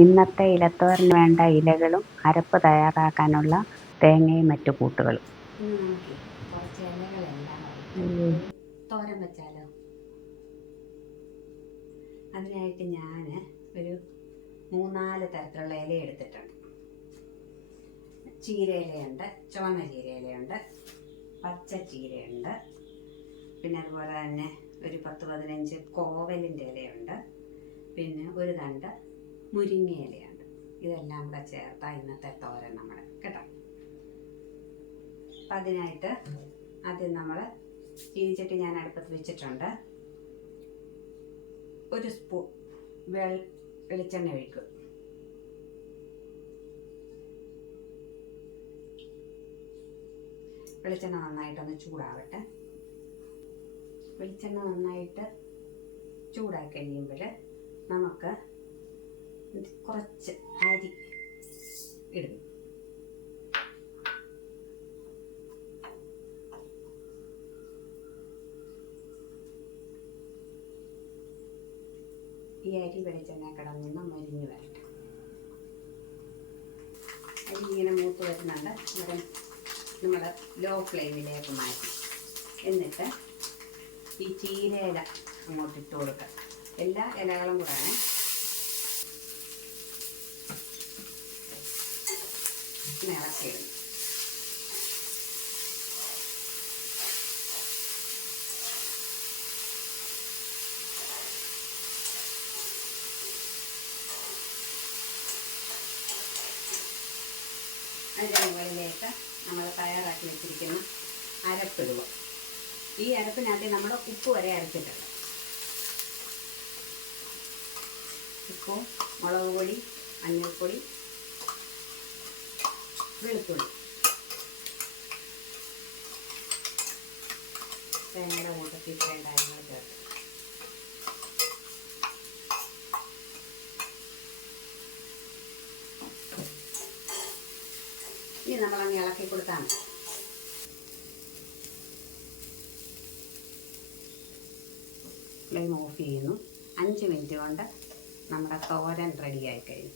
ഇന്നത്തെ ഇലത്തോരന് വേണ്ട ഇലകളും അരപ്പ് തയ്യാറാക്കാനുള്ള തേങ്ങയും മറ്റു കൂട്ടുകളും. ഇന്ന് നമുക്ക് കുറച്ച് ഇലകളെല്ലാം ഇട്ട് ഒരു തോരൻ വെച്ചാലോ. അതിനായിട്ട് ഞാൻ ഒരു 3-4 തരത്തിലുള്ള ഇല എടുത്തിട്ടുണ്ട്. ചീരയിലയുണ്ട്, ചുവന്ന ചീരയിലയുണ്ട്, പച്ച ചീരയുണ്ട്, പിന്നെ അതുപോലെ തന്നെ ഒരു 10-15 കോവലിൻ്റെ ഇലയുണ്ട്, പിന്നെ ഒരു തണ്ട് മുരിങ്ങ ഇലയുണ്ട്. ഇതെല്ലാം കൂടെ ചേർത്താൽ ഇന്നത്തെ തോരൻ നമ്മുടെ കേട്ടോ. അപ്പം അതിനായിട്ട് ആദ്യം നമ്മൾ ചീനിച്ചട്ടി ഞാൻ അടുപ്പത്ത് വെച്ചിട്ടുണ്ട്. ഒരു സ്പൂൺ വെളിച്ചെണ്ണ ഒഴിക്കും. വെളിച്ചെണ്ണ നന്നായിട്ടൊന്ന് ചൂടാവട്ടെ. വെളിച്ചെണ്ണ നന്നായിട്ട് ചൂടായി കഴിയുമ്പോൾ നമുക്ക് കുറച്ച് അരി ഇടും. ഈ അരി വെളിച്ചെണ്ണ കിടന്നൊന്ന് മൊരിഞ്ഞ് വരട്ടെ. അരി ഇങ്ങനെ മൂത്ത് വരുന്നുണ്ട്. ഇവിടെ നമ്മൾ ലോ ഫ്ലെയിമിലേക്ക് മാറ്റി. എന്നിട്ട് ഈ ചീരയില അങ്ങോട്ട് ഇട്ട് കൊടുക്കുക. എല്ലാ ഇലകളും കൂടെയാണ്. ഇളക്കിയിടും. അതിൻ്റെ മുകളിലേക്ക് നമ്മൾ തയ്യാറാക്കി വെച്ചിരിക്കുന്ന അരപ്പിടുക. ഈ അരപ്പിനകത്ത് നമ്മൾ ഉപ്പ് വരെ അരച്ചിട്ടുണ്ട്. ഉപ്പും മുളക് പൊടി, മഞ്ഞൾപ്പൊടി, വെളുത്തുള്ളി, തേങ്ങയുടെ കൂട്ടത്തിൽ ഇത്രയും കാര്യങ്ങൾ ചേർത്ത് ഇനി നമ്മളങ്ങ് ഇളക്കി കൊടുത്താൽ മതി. ഫ്ലെയിം ഓഫ് ചെയ്യുന്നു. 5 മിനിറ്റ് കൊണ്ട് നമ്മുടെ തോരൻ റെഡിയായി കഴിയും.